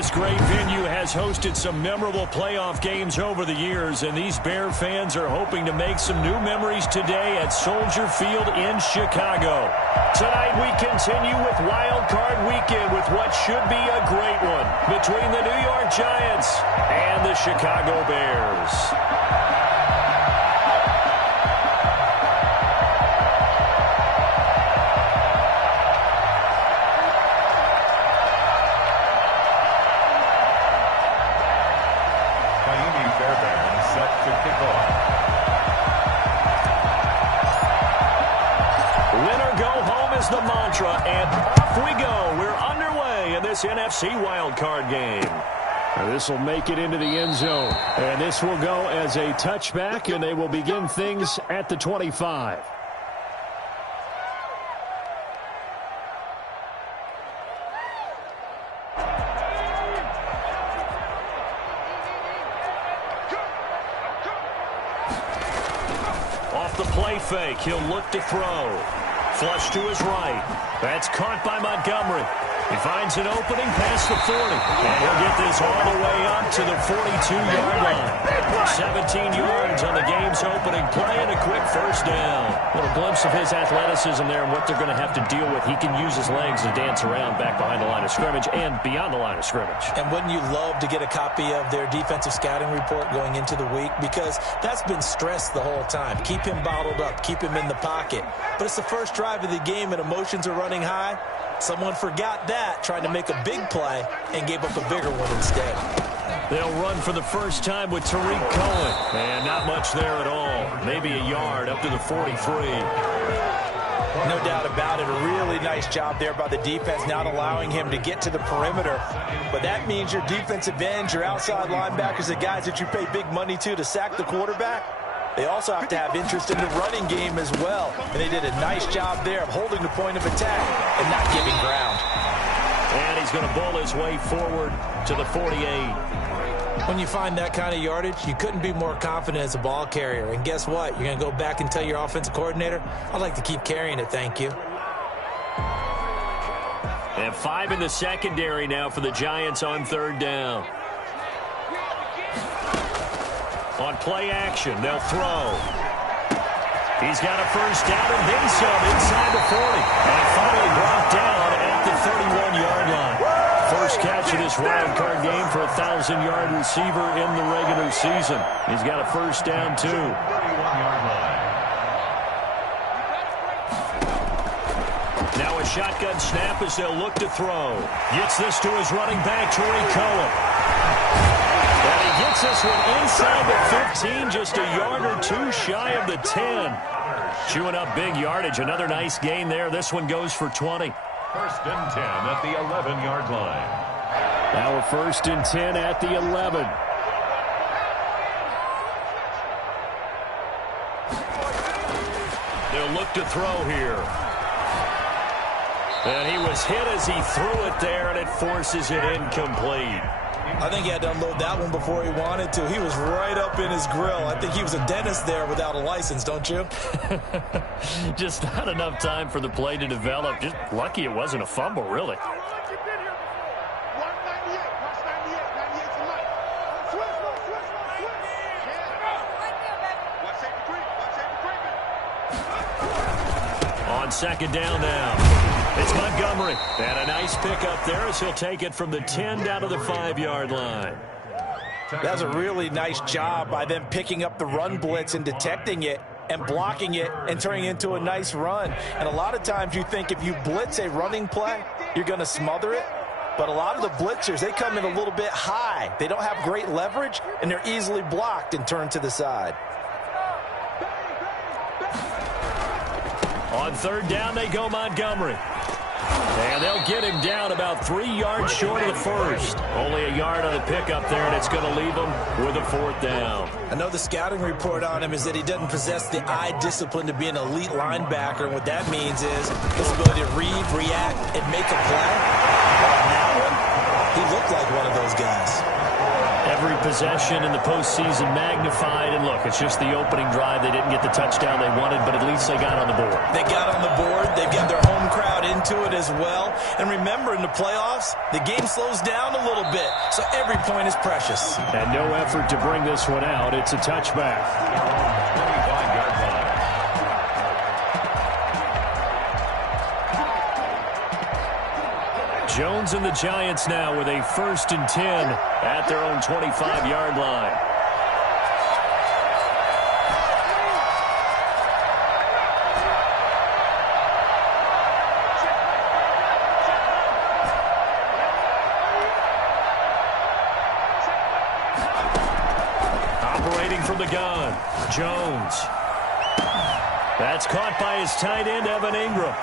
This great venue has hosted some memorable playoff games over the years, and these Bear fans are hoping to make some new memories today at Soldier Field in Chicago. Tonight we continue with Wild Card Weekend with what should be a great one between the New York Giants and the Chicago Bears. The mantra, and off we go. We're underway in this NFC wildcard game. This will make it into the end zone, and this will go as a touchback, and they will begin things at the 25. Off the play fake, he'll look to throw. Flush to his right. That's caught by Montgomery. He finds an opening past the 40. And he'll get this all the way up to the 42-yard line. 17 yards on the game's opening play and a quick first down. A little glimpse of his athleticism there and what they're going to have to deal with. He can use his legs to dance around back behind the line of scrimmage and beyond the line of scrimmage. And wouldn't you love to get a copy of their defensive scouting report going into the week? Because that's been stressed the whole time. Keep him bottled up. Keep him in the pocket. But it's the first drive of the game and emotions are running high. Someone forgot that, trying to make a big play, and gave up a bigger one instead. They'll run for the first time with Tariq Cohen. And not much there at all. Maybe a yard up to the 43. No doubt about it. A really nice job there by the defense, not allowing him to get to the perimeter. But that means your defensive ends, your outside linebackers, the guys that you pay big money to sack the quarterback, they also have to have interest in the running game as well. And they did a nice job there of holding the point of attack and not giving ground. And he's going to bowl his way forward to the 48. When you find that kind of yardage, you couldn't be more confident as a ball carrier. And guess what? You're going to go back and tell your offensive coordinator, I'd like to keep carrying it, thank you. And 5 in the secondary now for the Giants on third down. On play action, they'll throw. He's got a first down and then some inside the 40. And finally brought down at the 31-yard line. First catch of this wild card game for a 1,000-yard receiver in the regular season. He's got a first down, too. Now a shotgun snap as they'll look to throw. Gets this to his running back, Tariq Cohen. And he gets this one inside the 15, just a yard or two shy of the 10. Chewing up big yardage. Another nice gain there. This one goes for 20. First and 10 at the 11-yard line. Now a first and 10 at the 11. They'll look to throw here. And he was hit as he threw it there, and it forces it incomplete. I think he had to unload that one before he wanted to. He was right up in his grill. I think he was a dentist there without a license, don't you? Just not enough time for the play to develop. Just lucky it wasn't a fumble, really. On second down now. It's Montgomery. And a nice pickup there as he'll take it from the 10 down to the 5-yard line. That's a really nice job by them picking up the run blitz and detecting it and blocking it and turning it into a nice run. And a lot of times you think if you blitz a running play, you're going to smother it. But a lot of the blitzers, they come in a little bit high. They don't have great leverage, and they're easily blocked and turned to the side. On third down, they go Montgomery. And they'll get him down about 3 yards short of the first. Only a yard on the pickup there, and it's going to leave him with a fourth down. I know the scouting report on him is that he doesn't possess the eye discipline to be an elite linebacker. And what that means is his ability to read, react, and make a play. But on that one, he looked like one of those guys. Every possession in the postseason magnified. And look, it's just the opening drive. They didn't get the touchdown they wanted, but at least they got on the board. They got on the board. They've got their home crowd crowd into it as well. And remember, in the playoffs, the game slows down a little bit, so every point is precious. And no effort to bring this one out. It's a touchback. 25-yard line. Jones and the Giants now with a 1st and 10 at their own 25-yard line. Operating from the gun, Jones. That's caught by his tight end, Evan Ingram.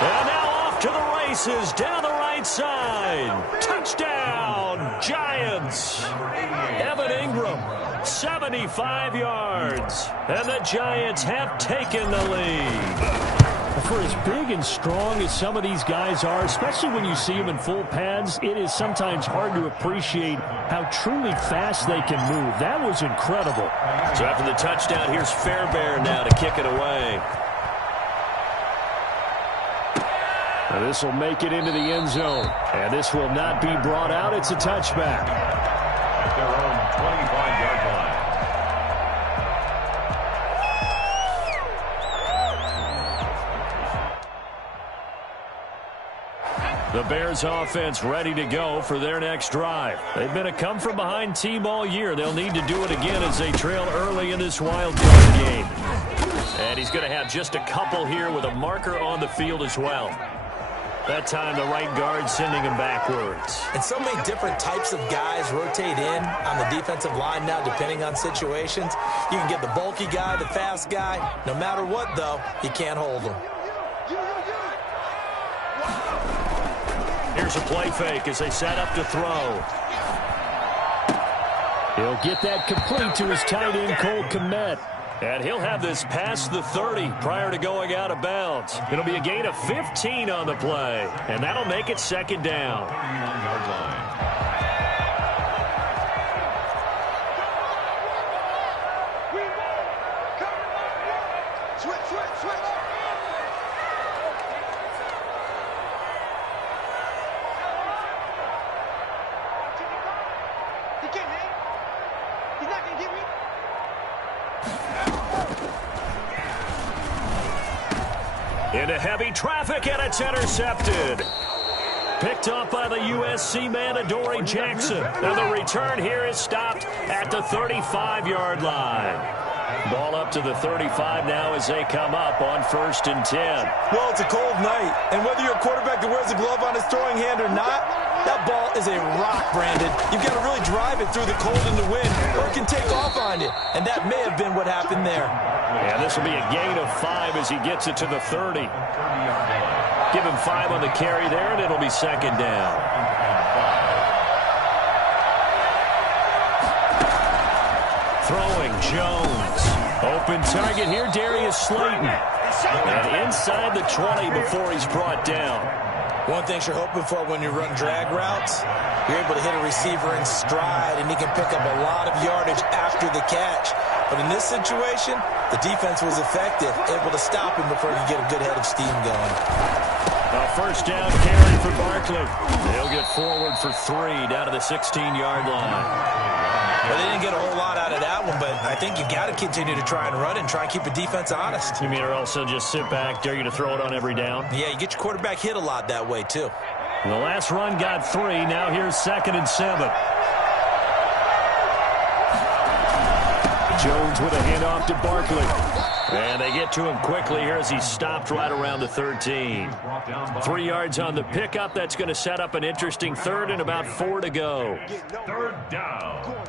And now off to the races down the right side. Touchdown, Giants. Evan Ingram, 75 yards. And the Giants have taken the lead. For as big and strong as some of these guys are, especially when you see them in full pads, it is sometimes hard to appreciate how truly fast they can move. That was incredible. So after the touchdown, here's Fairbairn now to kick it away. Now this will make it into the end zone. And this will not be brought out. It's a touchback. At their own 25-yard line. The Bears offense ready to go for their next drive. They've been a come-from-behind team all year. They'll need to do it again as they trail early in this wild card game. And he's going to have just a couple here with a marker on the field as well. That time the right guard sending him backwards. And so many different types of guys rotate in on the defensive line now depending on situations. You can get the bulky guy, the fast guy. No matter what, though, you can't hold him. Here's a play fake as they set up to throw. He'll get that complete to his tight end, Cole Kmet. And he'll have this past the 30 prior to going out of bounds. It'll be a gain of 15 on the play. And that'll make it 2nd down. 31-yard line. Into heavy traffic, and it's intercepted. Picked off by the USC man, Adoree Jackson. And the return here is stopped at the 35-yard line. Ball up to the 35 now as they come up on 1st and 10. Well, it's a cold night, and whether you're a quarterback that wears a glove on his throwing hand or not, that ball is a rock, Brandon. You've got to really drive it through the cold and the wind, or it can take off on you, and that may have been what happened there. Yeah, this will be a gain of 5 as he gets it to the 30. Give him 5 on the carry there, and it'll be 2nd down. Throwing, Jones. Open target here, Darius Slayton. And inside the 20 before he's brought down. One thing you're hoping for when you run drag routes, you're able to hit a receiver in stride, and he can pick up a lot of yardage after the catch. But in this situation, the defense was effective, able to stop him before he could get a good head of steam going. A 1st down carry for Barkley. He'll get forward for 3 down to the 16-yard line. Well, they didn't get a whole lot out of that one, but I think you got to continue to try and run and try and keep the defense honest. You mean, or also just sit back, dare you to throw it on every down? Yeah, you get your quarterback hit a lot that way, too. The last run got 3. Now here's 2nd and 7. Jones with a handoff to Barkley. And they get to him quickly here as he stopped right around the 13. 3 yards on the pickup. That's going to set up an interesting 3rd and about 4 to go. 3rd down.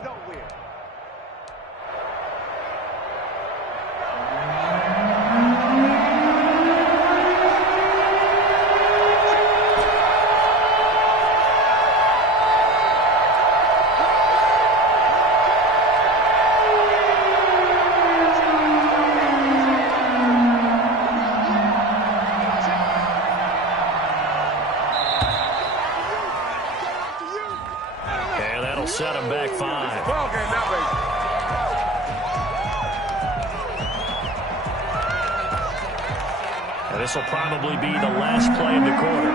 Set him back 5. And This will probably be the last play of the quarter.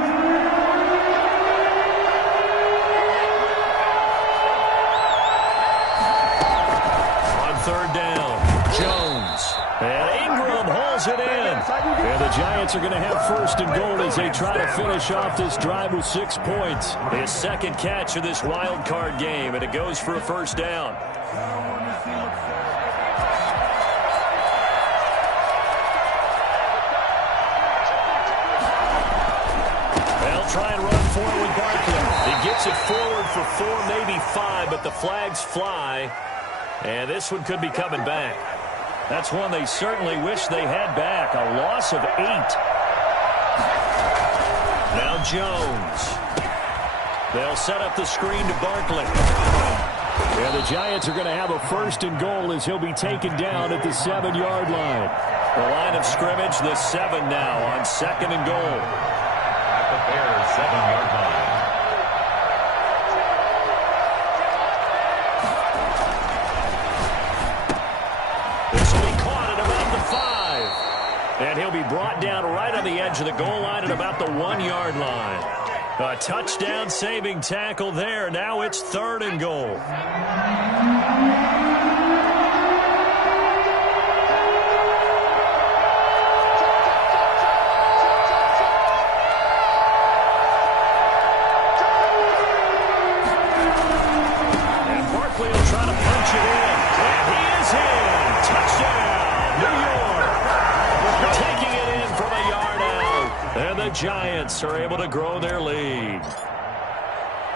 On third down, Jones. And Ingram hauls it in. And the Giants are going to have first and goal as they try to finish off this drive with 6 points. His second catch of this wild card game, and it goes for a first down. They'll try and run forward with Barkley. He gets it forward for 4, maybe 5, but the flags fly. And this one could be coming back. That's one they certainly wish they had back. A loss of 8. Now Jones. They'll set up the screen to Barkley. Yeah, the Giants are going to have a first and goal as he'll be taken down at the 7-yard line. The line of scrimmage, the 7 now on second and goal. At the Bears' 7-yard line. And he'll be brought down right on the edge of the goal line at about the 1-yard line. A touchdown-saving tackle there. Now it's third and goal. And Barkley will try to punch it in. And he is in. Touchdown, New York. Taking it in from a yard out. And the Giants are able to grow their lead.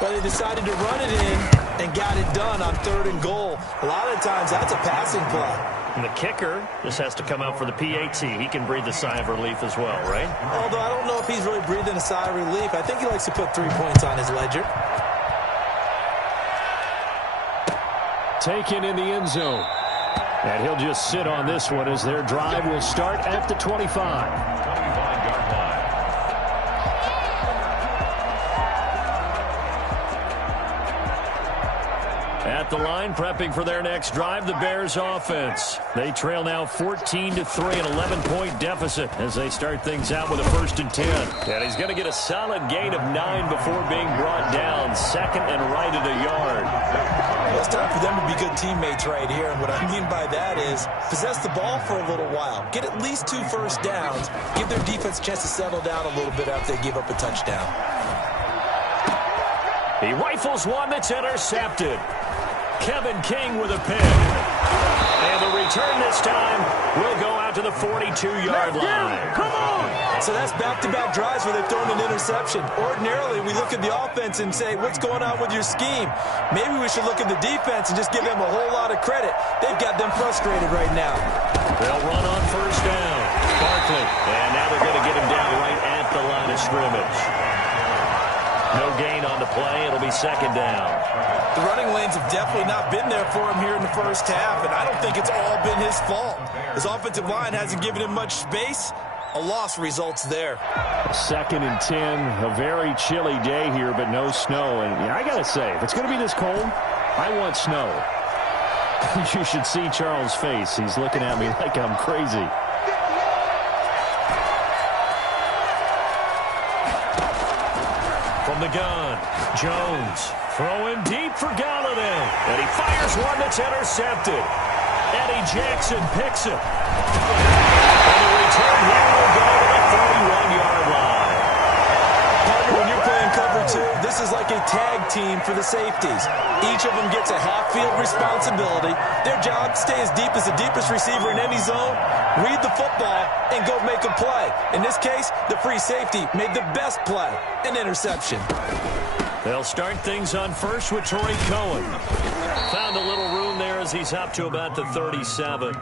But they decided to run it in and got it done on third and goal. A lot of times that's a passing play. And the kicker just has to come out for the PAT. He can breathe a sigh of relief as well, right? Although I don't know if he's really breathing a sigh of relief. I think he likes to put 3 points on his ledger. Taken in the end zone. And he'll just sit on this one as their drive will start at the 25. 25-yard line. At the line, prepping for their next drive, the Bears offense. They trail now 14-3, an 11-point deficit as they start things out with a 1st and 10. And he's going to get a solid gain of 9 before being brought down. Second and right at a yard. Well, it's time for them to be good teammates right here. And what I mean by that is possess the ball for a little while. Get at least 2 first downs. Give their defense a chance to settle down a little bit after they give up a touchdown. He rifles one that's intercepted. Kevin King with a pick. And the return this time will go out to the 42-yard line. Come on! So that's back-to-back drives where they've thrown an interception. Ordinarily, we look at the offense and say, what's going on with your scheme? Maybe we should look at the defense and just give them a whole lot of credit. They've got them frustrated right now. They'll run on first down. Barkley. And now they're going to get him down right at the line of scrimmage. No gain on the play. It'll be second down. The running lanes have definitely not been there for him here in the first half, and I don't think it's all been his fault. His offensive line hasn't given him much space. A loss results there. 2nd and 10, a very chilly day here, but no snow. And I got to say, if it's going to be this cold, I want snow. You should see Charles' face. He's looking at me like I'm crazy. From the gun, Jones throwing deep for Galladay. And he fires one that's intercepted. Eddie Jackson picks it. And the return here will go to the 31-yard line. Partner, when you're playing cover 2, this is like a tag team for the safeties. Each of them gets a half-field responsibility. Their job, stay as deep as the deepest receiver in any zone, read the football, and go make a play. In this case, the free safety made the best play, an interception. They'll start things on first with Torrey Cohen. Found a little room there as he's up to about the 37.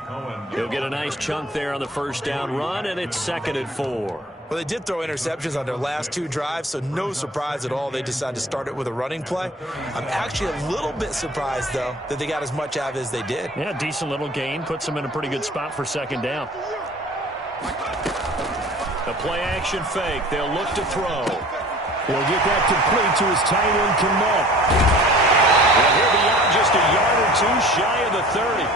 He'll get a nice chunk there on the first down run, and it's 2nd and 4. Well, they did throw interceptions on their last 2 drives, so no surprise at all they decided to start it with a running play. I'm actually a little bit surprised, though, that they got as much out of it as they did. Yeah, decent little gain. Puts them in a pretty good spot for second down. The play-action fake. They'll look to throw. He'll get that complete to his tight end, Kmet. And he'll be out just a yard or two shy of the 30.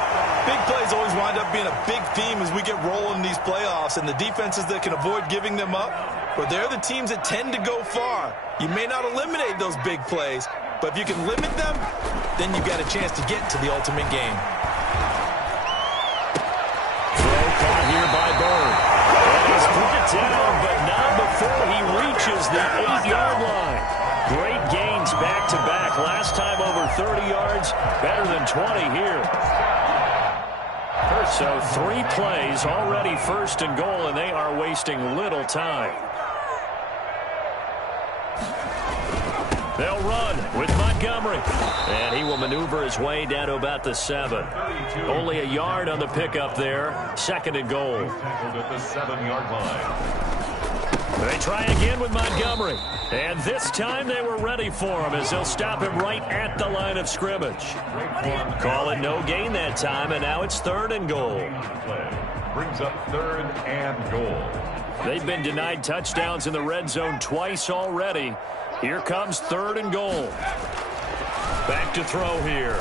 Big plays always wind up being a big theme as we get rolling in these playoffs, and the defenses that can avoid giving them up, but they're the teams that tend to go far. You may not eliminate those big plays, but if you can limit them, then you've got a chance to get to the ultimate game. Throw caught here by Bird. And he's put it down, but not before he reaches the 8-yard line. Great gains back-to-back. Last time over 30 yards, better than 20 here. So 3 plays, already first and goal, and they are wasting little time. They'll run with Montgomery. And he will maneuver his way down to about the 7. Only a yard on the pickup there. 2nd and goal. Tackled at the 7-yard line. They try again with Montgomery. And this time they were ready for him as they'll stop him right at the line of scrimmage. Call it no gain that time, and now it's 3rd and goal. Brings up 3rd and goal. They've been denied touchdowns in the red zone twice already. Here comes 3rd and goal. Back to throw here.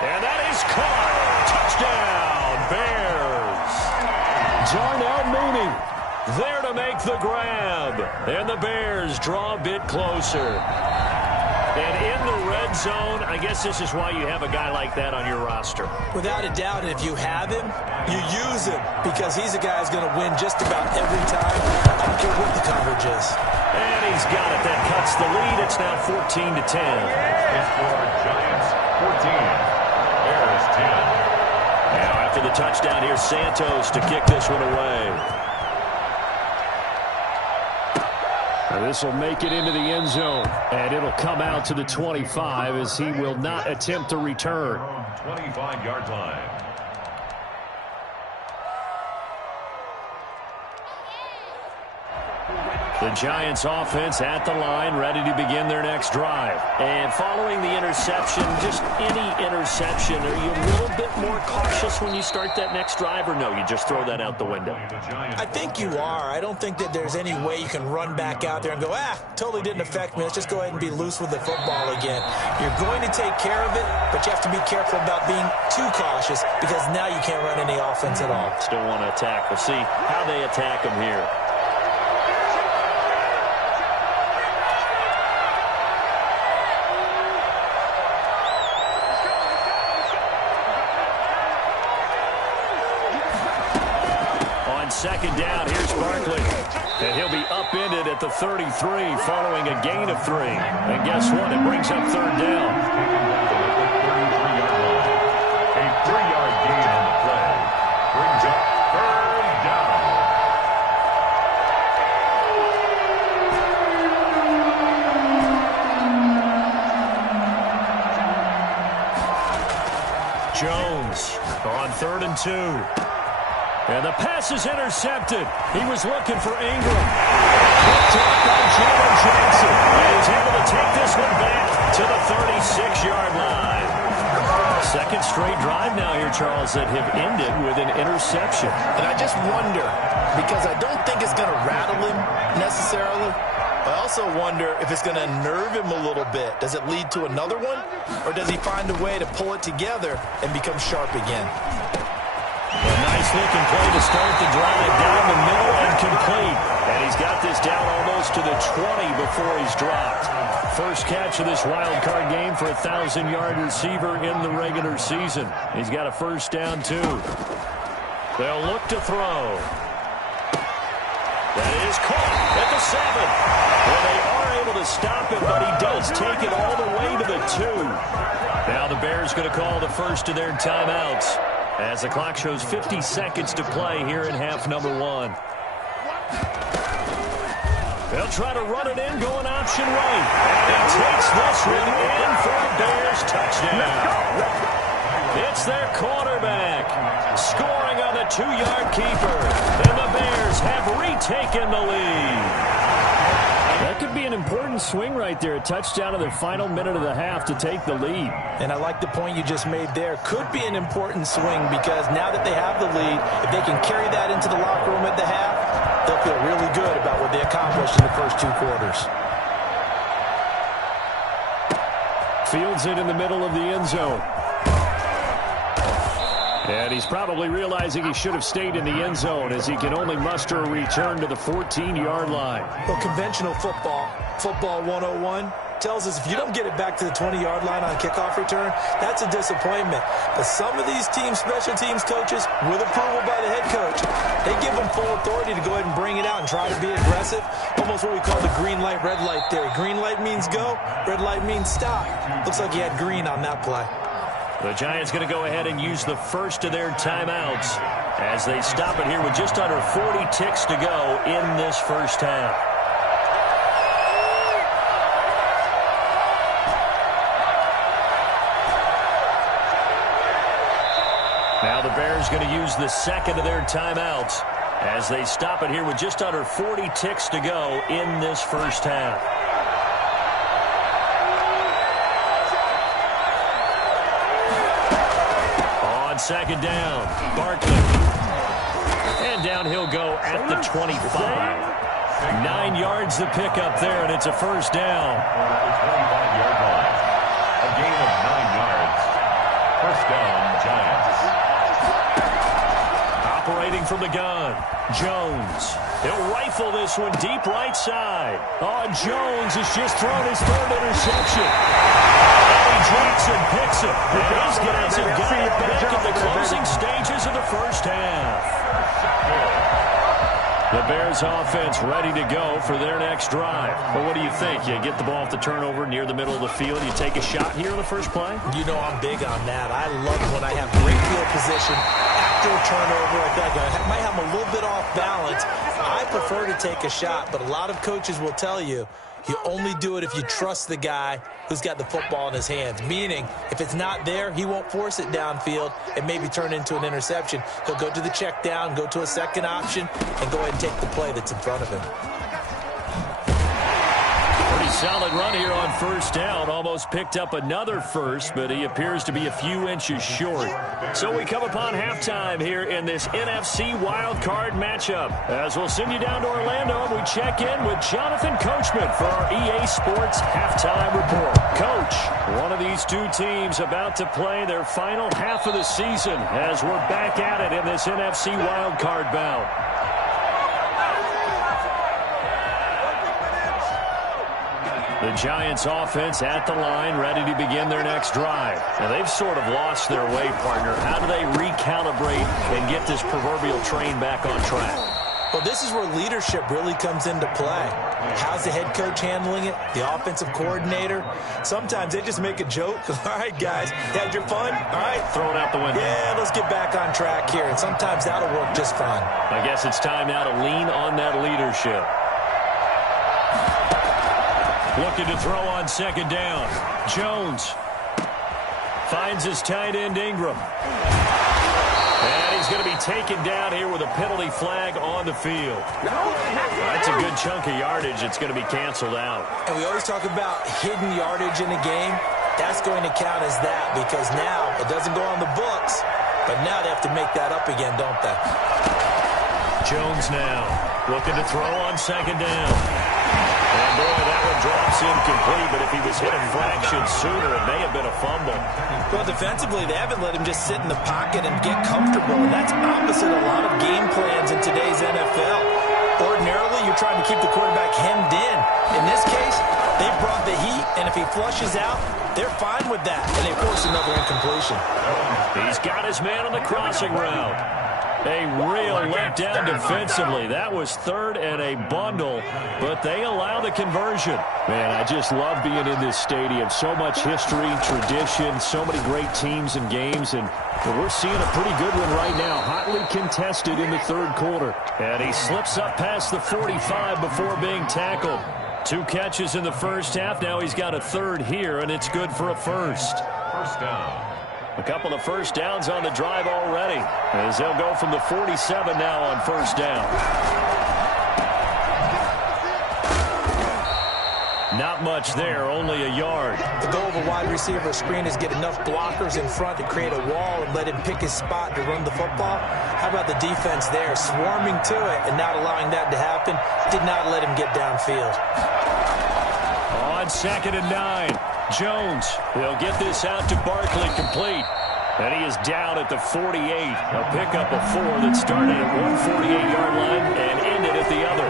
And that is caught. Touchdown, Bears. Darnell Mooney there to make the grab. And the Bears draw a bit closer. And in the red zone, I guess this is why you have a guy like that on your roster. Without a doubt, and if you have him, you use him because he's a guy who's going to win just about every time. I don't care what the coverage is. And he's got it. That cuts the lead. It's now 14-10. It's for Giants 14. Bears 10. Now after the touchdown, here's Santos to kick this one away. This will make it into the end zone, and it'll come out to the 25 as he will not attempt to return. 25-yard line. The Giants offense at the line, ready to begin their next drive. And following the interception, just any interception, are you a little bit more cautious when you start that next drive, or no, you just throw that out the window? I think you are. I don't think that there's any way you can run back out there and go, totally didn't affect me. Let's just go ahead and be loose with the football again. You're going to take care of it, but you have to be careful about being too cautious because now you can't run any offense at all. Still want to attack. We'll see how they attack him here. Second down, here's Barkley. And he'll be upended at the 33 following a gain of 3. And guess what? It brings up 3rd down. A 3-yard gain on the play. Brings up 3rd down. Jones on 3rd and 2. And the pass is intercepted. He was looking for Ingram. Picked up by Jalen Johnson. And he's able to take this one back to the 36-yard line. Second straight drive now here, Charles, that have ended with an interception. And I just wonder, because I don't think it's going to rattle him necessarily, I also wonder if it's going to nerve him a little bit. Does it lead to another one? Or does he find a way to pull it together and become sharp again? A nice-looking play to start the drive down the middle and complete. And he's got this down almost to the 20 before he's dropped. First catch of this wild card game for a 1,000-yard receiver in the regular season. He's got a first down, too. They'll look to throw. That is caught at the 7. Well, they are able to stop it, but he does take it all the way to the 2. Now the Bears going to call the first of their timeouts, as the clock shows 50 seconds to play here in half number 1. They'll try to run it in, going option right. And he takes this one in for the Bears touchdown. It's their quarterback scoring on the 2-yard keeper. And the Bears have retaken the lead. That could be an important swing right there. A touchdown in the final minute of the half to take the lead. And I like the point you just made there. Could be an important swing because now that they have the lead, if they can carry that into the locker room at the half, they'll feel really good about what they accomplished in the first 2 quarters. Fields it in the middle of the end zone. And he's probably realizing he should have stayed in the end zone as he can only muster a return to the 14-yard line. Well, conventional football 101, tells us if you don't get it back to the 20-yard line on a kickoff return, that's a disappointment. But some of these special teams coaches, with approval by the head coach, they give them full authority to go ahead and bring it out and try to be aggressive. Almost what we call the green light, red light theory. Green light means go, red light means stop. Looks like he had green on that play. The Giants going to go ahead and use the first of their timeouts as they stop it here with just under 40 ticks to go in this first half. Now the Bears going to use the second of their timeouts as they stop it here with just under 40 ticks to go in this first half. On second down, Barkley. And down he'll go at the 25. 9 yards the pickup there, and it's a first down. At the 25-yard line. A gain of 9 yards. First down, Giants. Operating from the gun, Jones. He'll rifle this one deep right side. Oh, Jones has just thrown his third interception. And he drops and picks it. And these guys have got it back in the closing stages of the first half. The Bears offense ready to go for their next drive. Well, what do you think? You get the ball off the turnover near the middle of the field. You take a shot here on the first play? You know I'm big on that. I love when I have great field position after a turnover like that. I might have them a little bit off balance. I prefer to take a shot, but a lot of coaches will tell you you only do it if you trust the guy who's got the football in his hands. Meaning, if it's not there, he won't force it downfield and maybe turn into an interception. He'll go to the check down, go to a second option, and go ahead and take the play that's in front of him. Pretty solid run here on first down. Almost picked up another first, but he appears to be a few inches short. So we come upon halftime here in this NFC Wild Card matchup. As we'll send you down to Orlando, and we check in with Jonathan Coachman for our EA Sports Halftime Report. Coach, one of these two teams about to play their final half of the season as we're back at it in this NFC Wild Card bout. The Giants offense at the line, ready to begin their next drive. Now, they've sort of lost their way, partner. How do they recalibrate and get this proverbial train back on track? Well, this is where leadership really comes into play. How's the head coach handling it? The offensive coordinator? Sometimes they just make a joke. All right, guys, had your fun? All right. Throw it out the window. Yeah, let's get back on track here. And sometimes that'll work just fine. I guess it's time now to lean on that leadership. Looking to throw on second down. Jones finds his tight end, Ingram. And he's going to be taken down here with a penalty flag on the field. That's a good chunk of yardage. It's going to be canceled out. And we always talk about hidden yardage in a game. That's going to count as that because now it doesn't go on the books, but now they have to make that up again, don't they? Jones now looking to throw on second down. And boy, that one drops incomplete, but if he was hit a fraction sooner, it may have been a fumble. Well, defensively, they haven't let him just sit in the pocket and get comfortable, and that's opposite a lot of game plans in today's NFL. Ordinarily, you're trying to keep the quarterback hemmed in. In this case, they brought the heat, and if he flushes out, they're fine with that, and they force another incompletion. He's got his man on the crossing route. A real letdown defensively. That was third and a bundle, but they allow the conversion. Man, I just love being in this stadium. So much history, tradition, so many great teams and games, and we're seeing a pretty good one right now. Hotly contested in the third quarter. And he slips up past the 45 before being tackled. 2 catches in the first half. Now he's got a third here, and it's good for a first. First down. A couple of first downs on the drive already, as they'll go from the 47 now on first down. Not much there, only a yard. The goal of a wide receiver screen is get enough blockers in front to create a wall and let him pick his spot to run the football. How about the defense there, swarming to it and not allowing that to happen? Did not let him get downfield. On second and 9. Jones, they'll get this out to Barkley, complete. And he is down at the 48. A pickup of 4 that started at one 48-yard line and ended at the other.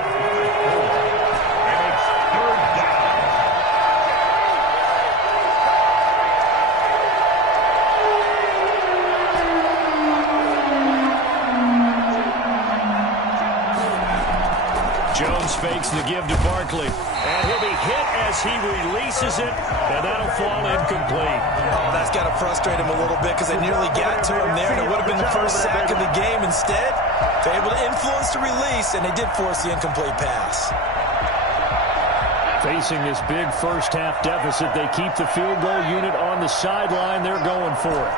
And it's third down. Jones fakes the give to Barkley. And he'll be hit as he releases it, and that'll fall incomplete. Oh, that's got to frustrate him a little bit because they nearly got to him there, and it would have been the first sack of the game. Instead, they're able to influence the release, and they did force the incomplete pass. Facing this big first-half deficit, they keep the field goal unit on the sideline. They're going for it.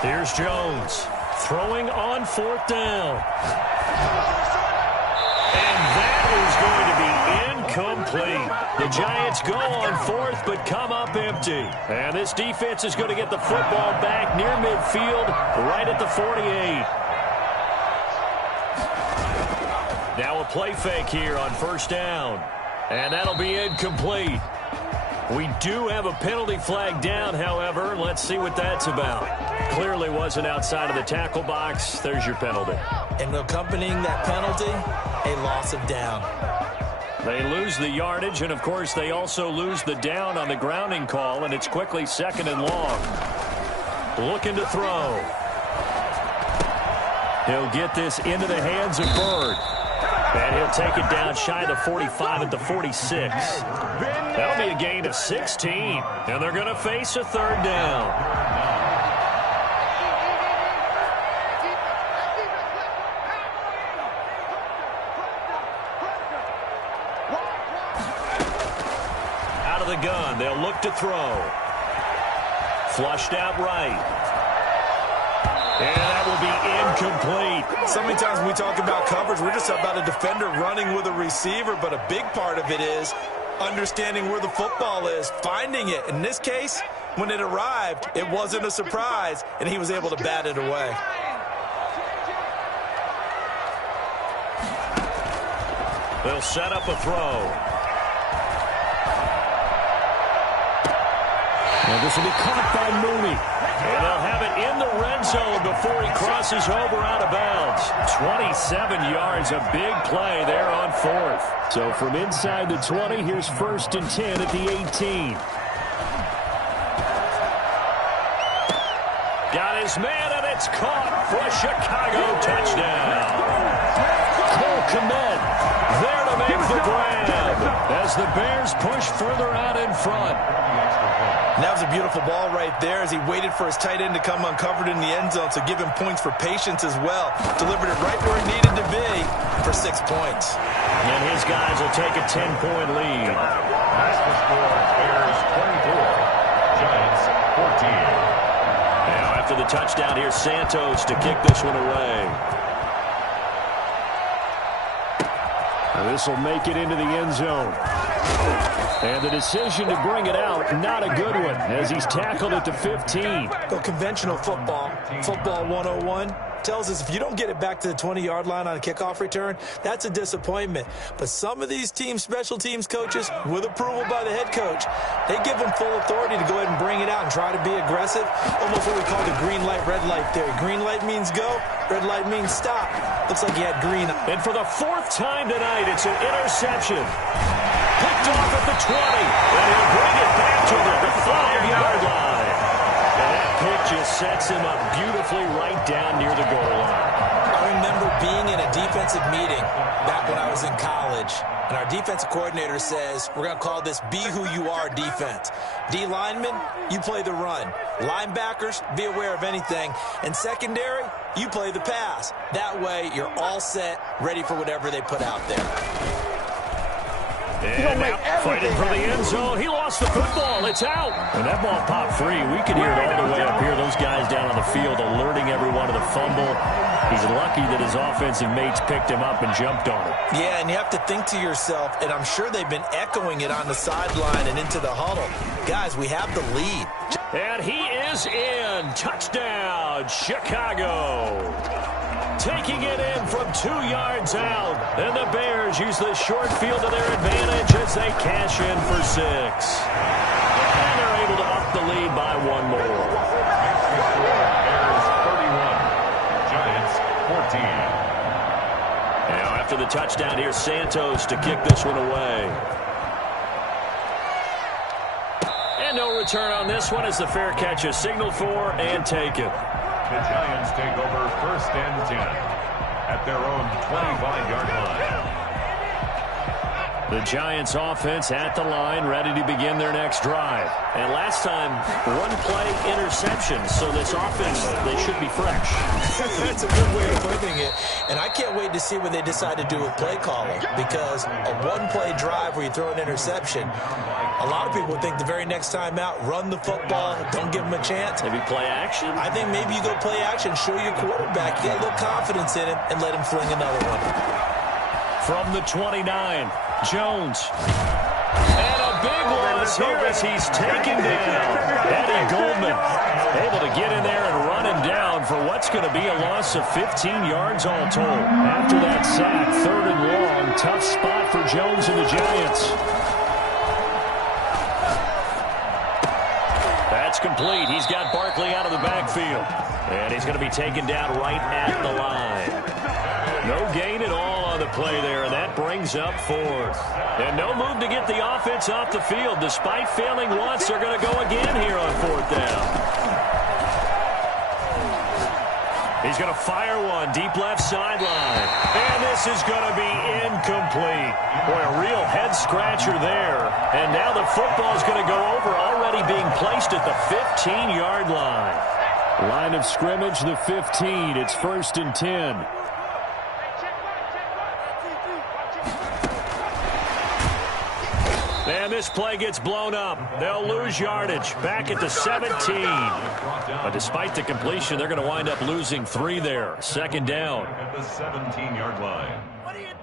Here's Jones, throwing on 4th down. And that is going to be incomplete. The Giants go on 4th, but come up empty. And this defense is going to get the football back near midfield, right at the 48. Now a play fake here on 1st down. And that'll be incomplete. We do have a penalty flag down, however. Let's see what that's about. Clearly wasn't outside of the tackle box. There's your penalty. And accompanying that penalty, a loss of down. They lose the yardage, and, of course, they also lose the down on the grounding call, and it's quickly 2nd and long. Looking to throw. He'll get this into the hands of Byrd. And he'll take it down shy of the 45 at the 46. That'll be a gain of 16. And they're going to face a 3rd down. Out of the gun, they'll look to throw. Flushed out right. And that will be incomplete. So many times when we talk about coverage, we're just about a defender running with a receiver, but a big part of it is understanding where the football is, finding it. In this case, when it arrived, it wasn't a surprise, and he was able to bat it away. They'll set up a throw. And this will be caught by Mooney. And they'll have it in the red zone before he crosses over out of bounds. 27 yards, a big play there on 4th. So from inside the 20, here's 1st and 10 at the 18. Got his man, and it's caught for a Chicago touchdown. Cole Kmet there to make the grab as the Bears push further out in front. And that was a beautiful ball right there as he waited for his tight end to come uncovered in the end zone, so give him points for patience as well. Delivered it right where it needed to be for 6 points. And his guys will take a 10-point lead. That's the score. Bears 24, Giants 14. Now after the touchdown, here's Santos to kick this one away. And this will make it into the end zone. And the decision to bring it out, not a good one, as he's tackled at the 15. Go conventional football. Football 101 tells us if you don't get it back to the 20-yard line on a kickoff return, that's a disappointment. But some of these special teams coaches, with approval by the head coach, they give them full authority to go ahead and bring it out and try to be aggressive. Almost what we call the green light, red light theory. Green light means go, red light means stop. Looks like he had green. And for the 4th time tonight, it's an interception. Picked off at the 20, and he'll bring it back to the 5-yard line. And that pick just sets him up beautifully right down near the goal line. I remember being in a defensive meeting back when I was in college, and our defensive coordinator says, we're going to call this be who you are defense. D linemen, you play the run. Linebackers, be aware of anything. And secondary, you play the pass. That way, you're all set, ready for whatever they put out there. And now fighting for the end zone. He lost the football. It's out. And that ball popped free. We could hear it all the way up here. Those guys down on the field alerting everyone to the fumble. He's lucky that his offensive mates picked him up and jumped on him. Yeah, and you have to think to yourself, and I'm sure they've been echoing it on the sideline and into the huddle. Guys, we have the lead. And he is in. Touchdown, Chicago. Taking it in from 2 yards out. And the Bears use the short field to their advantage as they cash in for 6. And they're able to up the lead by 1 more. Bears 31, Giants 14. Now after the touchdown, here's Santos to kick this one away. And no return on this one as the fair catch is signaled for and taken. The Giants take over 1st and 10 at their own 25-yard line. The Giants offense at the line, ready to begin their next drive. And last time, 1-play interception, so this offense, they should be fresh. That's a good way of putting it. And I can't wait to see what they decide to do with play calling, because a 1-play drive where you throw an interception, a lot of people think the very next time out, run the football, don't give them a chance. Maybe play action? I think maybe you go play action, show your quarterback, you get a little confidence in him, and let him fling another one. From the 29, Jones. And a big loss here as he's taken down. Eddie Goldman able to get in there and run him down for what's going to be a loss of 15 yards all told. After that sack, 3rd and long, tough spot for Jones and the Giants. That's complete. He's got Barkley out of the backfield. And he's going to be taken down right at the line. No gain at all on the play there, and that brings up 4th. And no move to get the offense off the field. Despite failing once, they're going to go again here on 4th down. He's going to fire one deep left sideline. And this is going to be incomplete. Boy, a real head-scratcher there. And now the football is going to go over, already being placed at the 15-yard line. Line of scrimmage, the 15. It's 1st and 10. And this play gets blown up. They'll lose yardage back at the 17. But despite the completion, they're going to wind up losing 3 there. 2nd down. At the 17-yard line. What are you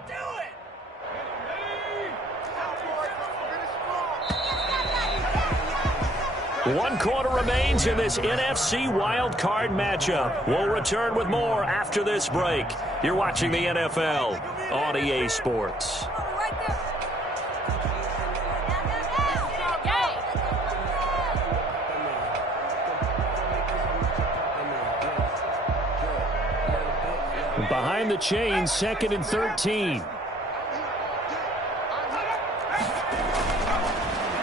doing? 1 quarter remains in this NFC wildcard matchup. We'll return with more after this break. You're watching the NFL on EA Sports. Behind the chains, 2nd and 13.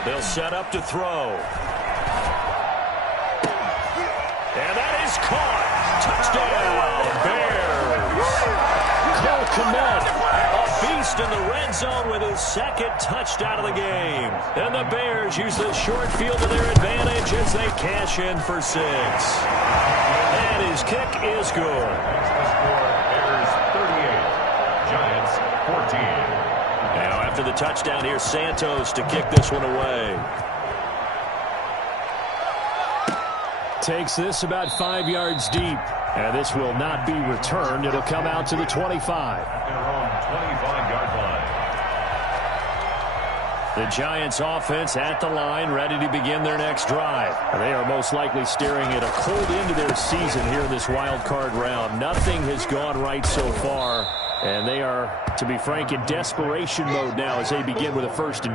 They'll set up to throw. And that is caught. Touchdown, Bears. Cole Kmet, a beast in the red zone with his 2nd touchdown of the game. And the Bears use the short field to their advantage as they cash in for 6. And his kick is good. Bears 38, Giants 14. Now after the touchdown, here's Santos to kick this one away. Takes this about 5 yards deep. And this will not be returned. It'll come out to the 25. Their own 25-yard line. The Giants offense at the line, ready to begin their next drive. They are most likely staring at a cold end to their season here in this wild card round. Nothing has gone right so far. And they are, to be frank, in desperation mode now as they begin with a 1st and